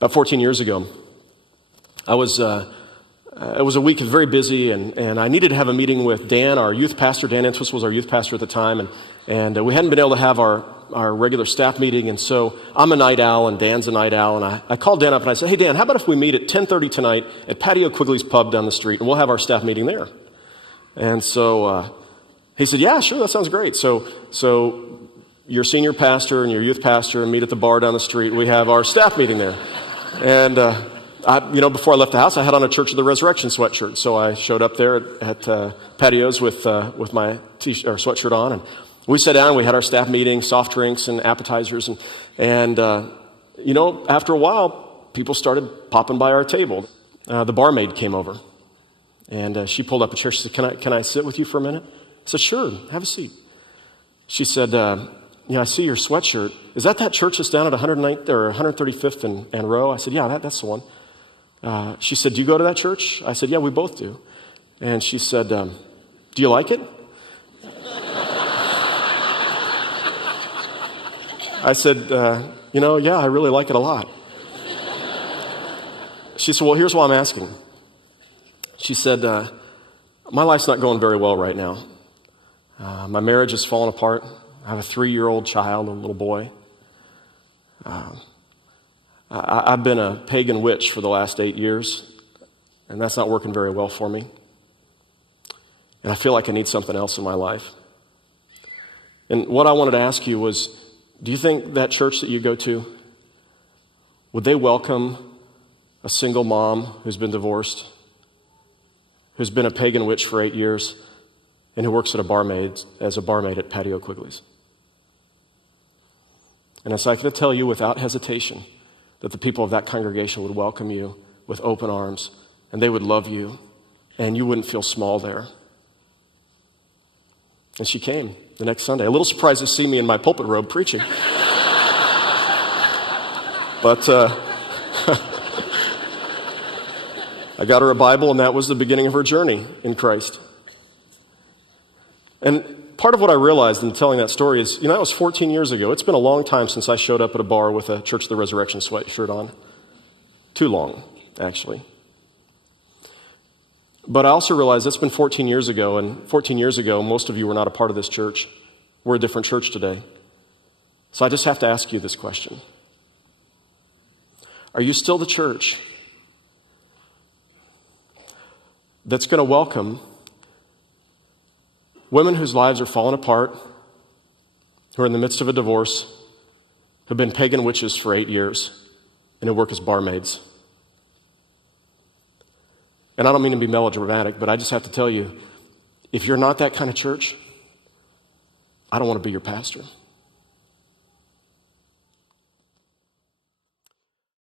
About 14 years ago, it was a week, very busy, and I needed to have a meeting with Dan, our youth pastor. Dan Entwistle was our youth pastor at the time, and we hadn't been able to have our regular staff meeting, and so I'm a night owl, and Dan's a night owl, and I called Dan up, and I said, hey, Dan, how about if we meet at 10:30 tonight at Patio Quigley's Pub down the street, and we'll have our staff meeting there? And so he said, yeah, sure, that sounds great. So your senior pastor and your youth pastor meet at the bar down the street. We have our staff meeting there. And, before I left the house, I had on a Church of the Resurrection sweatshirt. So I showed up there at Patios with my sweatshirt on. And we sat down, we had our staff meeting, soft drinks and appetizers. And after a while, people started popping by our table. The barmaid came over. And she pulled up a chair. She said, can I sit with you for a minute? I said, sure, have a seat. She said, I see your sweatshirt. Is that church that's down at 109th or 135th and Row? I said, yeah, that's the one. She said, do you go to that church? I said, yeah, we both do. And she said, do you like it? I said, yeah, I really like it a lot. She said, well, here's why I'm asking. She said, my life's not going very well right now. My marriage is falling apart. I have a 3-year-old child, a little boy. I've been a pagan witch for the last 8 years, and that's not working very well for me. And I feel like I need something else in my life. And what I wanted to ask you was, do you think that church that you go to, would they welcome a single mom who's been divorced, who's been a pagan witch for 8 years, and who works as a barmaid at Patio Quigley's? And so I can tell you without hesitation that the people of that congregation would welcome you with open arms, and they would love you, and you wouldn't feel small there. And she came the next Sunday, a little surprised to see me in my pulpit robe preaching. But I got her a Bible, and that was the beginning of her journey in Christ. And part of what I realized in telling that story is, that was 14 years ago. It's been a long time since I showed up at a bar with a Church of the Resurrection sweatshirt on. Too long, actually. But I also realized it's been 14 years ago, and 14 years ago, most of you were not a part of this church. We're a different church today. So I just have to ask you this question. Are you still the church that's going to welcome women whose lives are falling apart, who are in the midst of a divorce, who've been pagan witches for 8 years, and who work as barmaids? And I don't mean to be melodramatic, but I just have to tell you, if you're not that kind of church, I don't want to be your pastor.